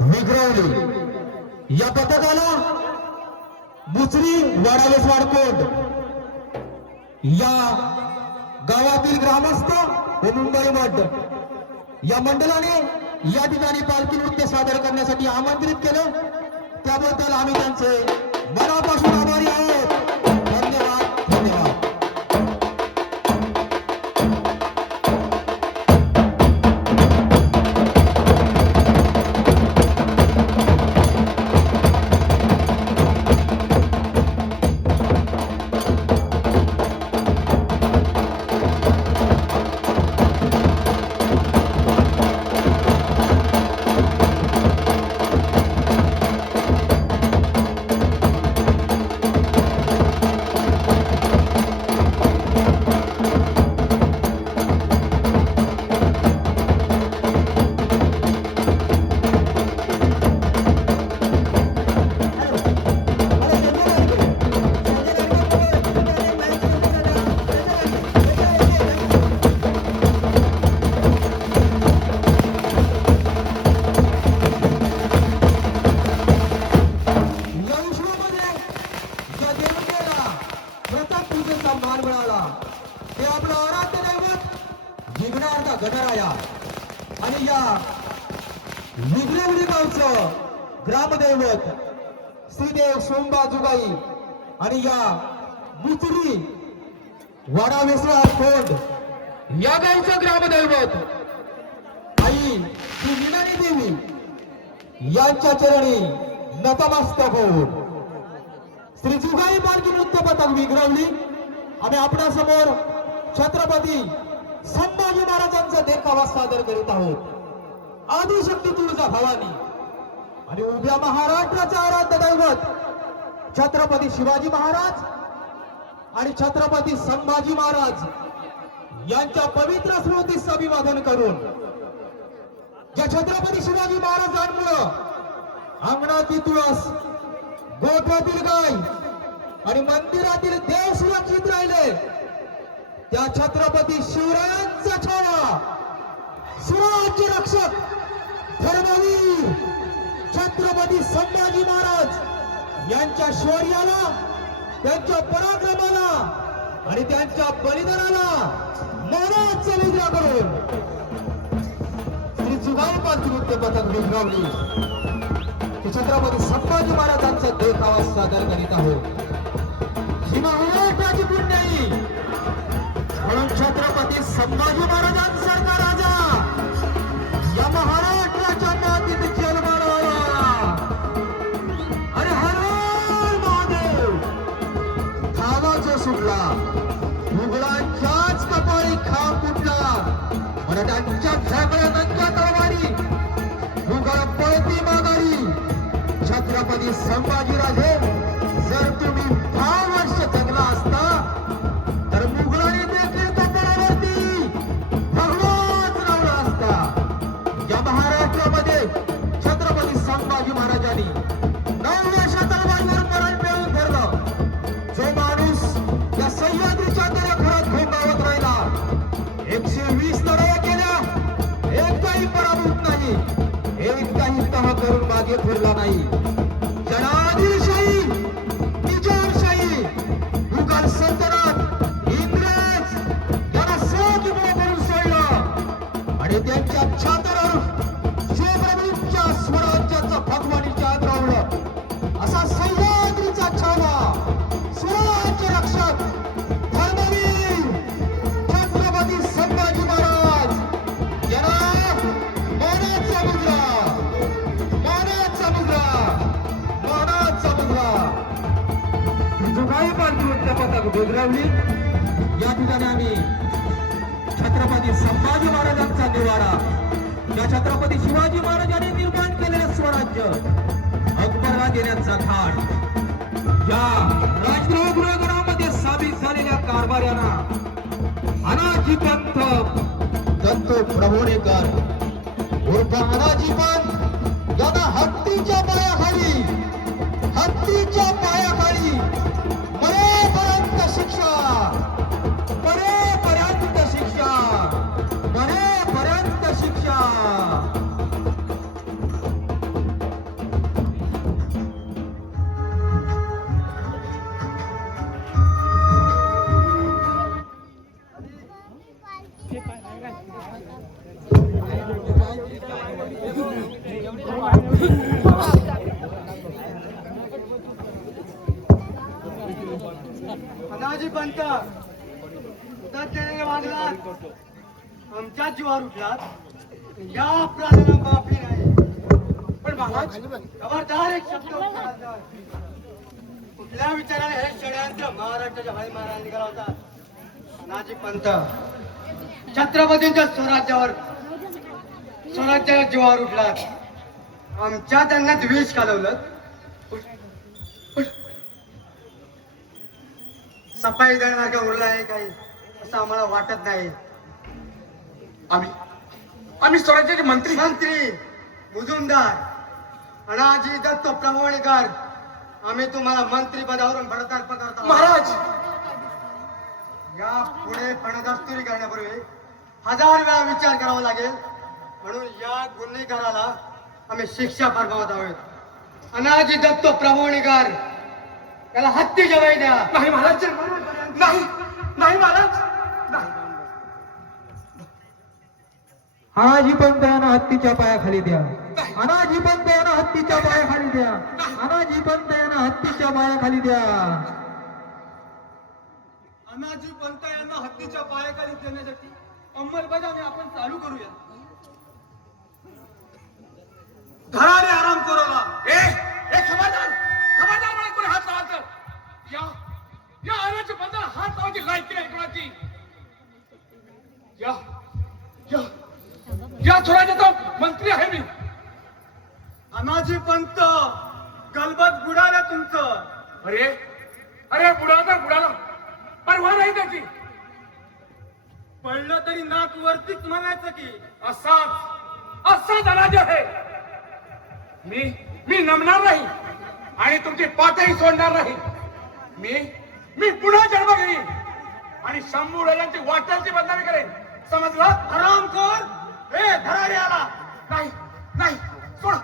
विग्रहली। या पथकाला मुचरी वाडावेसवाड कोंड या गावातील ग्रामस्थ व मुंबई मठ या मंडळाने या ठिकाणी पालखी नृत्य सादर करण्यासाठी आमंत्रित केले, त्याबद्दल आम्ही त्यांचे मनापासून आभारी आहोत। धन्यवाद धन्यवाद। आणि या विग्रहली गावचं ग्रामदैवत श्रीदेव सोमबाजुगाई आणि या मुचरी वाडावेसवाड कोंड या गावचं ग्रामदैवत आई श्री मीनानी देवी यांच्या चरणी नतमस्तक होऊन श्री जुगाई पालखी नृत्य पथक विग्रहली आम्ही आपणासमोर छत्रपती संभाजी महाराजांचा देखावा सादर करीत आहोत। आदिशक्ती तुळजा भवानी आणि उभ्या महाराष्ट्राचे आराध्य दैवत छत्रपती शिवाजी महाराज आणि छत्रपती संभाजी महाराज यांच्या पवित्र स्मृतीस अभिवादन करून ज्या छत्रपती शिवाजी महाराजांमुळे अंगणातील तुळस, गोठ्यातील गाय आणि मंदिरातील देव सुरक्षित राहिले, त्या छत्रपती शिवरायांचा छावा स्वराज्य रक्षक धर्मवीर छत्रपती संभाजी महाराज यांच्या शौर्याला, त्यांच्या पराक्रमाला आणि त्यांच्या बलिदानाला मानाचा मुजरा करून श्री जुगाई पालखी नृत्य पथक विग्रहली छत्रपती संभाजी महाराजांचा देखावा सादर करीत आहोत। ही महाराष्ट्राची पुण्याई म्हणून छत्रपती संभाजी महाराजांसारखा राजा या महाराष्ट्राच्या मातीत जन्माला आला। अरे हर महादेव धावाचा सुटला, मुघलांच्याच कपाळी खांब फुटला, मराठ्यांच्या झाकळ्यांच्या तलवारी मुघल पळती माघारी। छत्रपती संभाजीराजे जर तुम्ही 10 वर्ष जगला असता तर मुघलांनी देखील कपाळावरती भगवाच लावला असता। या महाराष्ट्रामध्ये छत्रपती संभाजी महाराजांनी 9 वर्षात तलवारीवर मरण पेळून धरलं। जो माणूस या सह्याद्रीच्या दऱ्याखोऱ्यात घोंगावत राहिला, 120 लढाया केल्या, एकदाही पराभूत नाही, एकदाही तह करून मागे फिरला नाही। जनादिलशाही, निजामशाही, मुघल सल्तनत, इंग्रज यांना सोडून करून सोडलं आणि त्यांच्या छातावर शिवप्रभूंच्या स्वराज्याचं भगवानीच्या आदरावलं। असा सह्याद्रीचा छावा स्वराज्य रक्षक धर्मवीर छत्रपती संभाजी महाराज यांना मानाचा मुजरा, मानाचा मुजरा, मानाचा मुजरा। जुगाई पालखी नृत्य पथक विग्रहली या ठिकाणी आम्ही छत्रपती संभाजी महाराजांचा निवारा, या छत्रपती शिवाजी महाराजांनी निर्माण केलेलं स्वराज्य अकबरला देण्याचा घाट, या राजगृह गृहघरामध्ये सामील झालेल्या कारभार्यांना अनाजी पंत दत्तो प्रभोणेकर उर्फ अनाजी पंत यांना हत्तीच्या पायाखाली, हत्तीच्या पायाखाली मरेपर्यंत शिक्षा, मरेपर्यंत शिक्षा, मरेपर्यंत शिक्षा। अनाजी पंत वागलात, आमच्या जीवावर उठलात, या अपराधाला माफी नाही. पण महाराज खबरदार एक शब्द उच्चारायचा. कुठल्या विचाराने हे षड्यंत्र महाराष्ट्राच्या बाहेर मारायला निघाला होता? अनाजी पंत छत्रपतींच्या स्वराज्याच्या जीवावर उठलात, आमच्या त्यांना द्वेष घालवलं. सफाई देण्यासारखा उरला आहे काही असं आम्हाला वाटत नाही. आम्ही स्वराज्याचे मंत्री मुजुमदार अनाजी दत्त प्रमाणेकर आम्ही तुम्हाला मंत्री पदावरून बडतर्फ करतो. महाराज या पुढे फणदस्तुरी करण्यापूर्वी 1000 वेळा विचार करावा लागेल. म्हणून या गुन्हेगाराला आम्ही शिक्षा फरमावत आहोत. अनाजी दत्त प्रमाणेकर त्याला हत्तीच्या वय द्या. नाही महाराज, नाही नाही महाराज, नाही. अनाजी पंत यांना हत्तीच्या पायाखाली द्या. अनाजी पंत यांना हत्तीच्या पायाखाली द्या. अनाजी पंत यांना हत्तीच्या पायाखाली द्या. अनाजी पंत यांना हत्तीच्या पायाखाली देण्यासाठी अंमलबजावणी आपण चालू करूया. धडाडे आराम करूया. खबरदार मला कोणी हात लावायचं. या अनाजी पंताला हात लावायची लायकी नाही कोणाची. या स्वराज्याचा मंत्री आहे मी. अनाजी पंत गलबत बुडाला तुमचं. अरे बुडाला परवा नाही त्याची. पडलं तरी नाक वरतीच म्हणायचं की असाच अनाजी आहे. मी नमणार नाही आणि तुमची पातळी सोडणार नाही. मी पुन्हा जन्म घेईन आणि शंभू राजांची वाटेलची बदनामी करेन. समजलं? हरामखोर. धडाडे आला. नाही सोडा.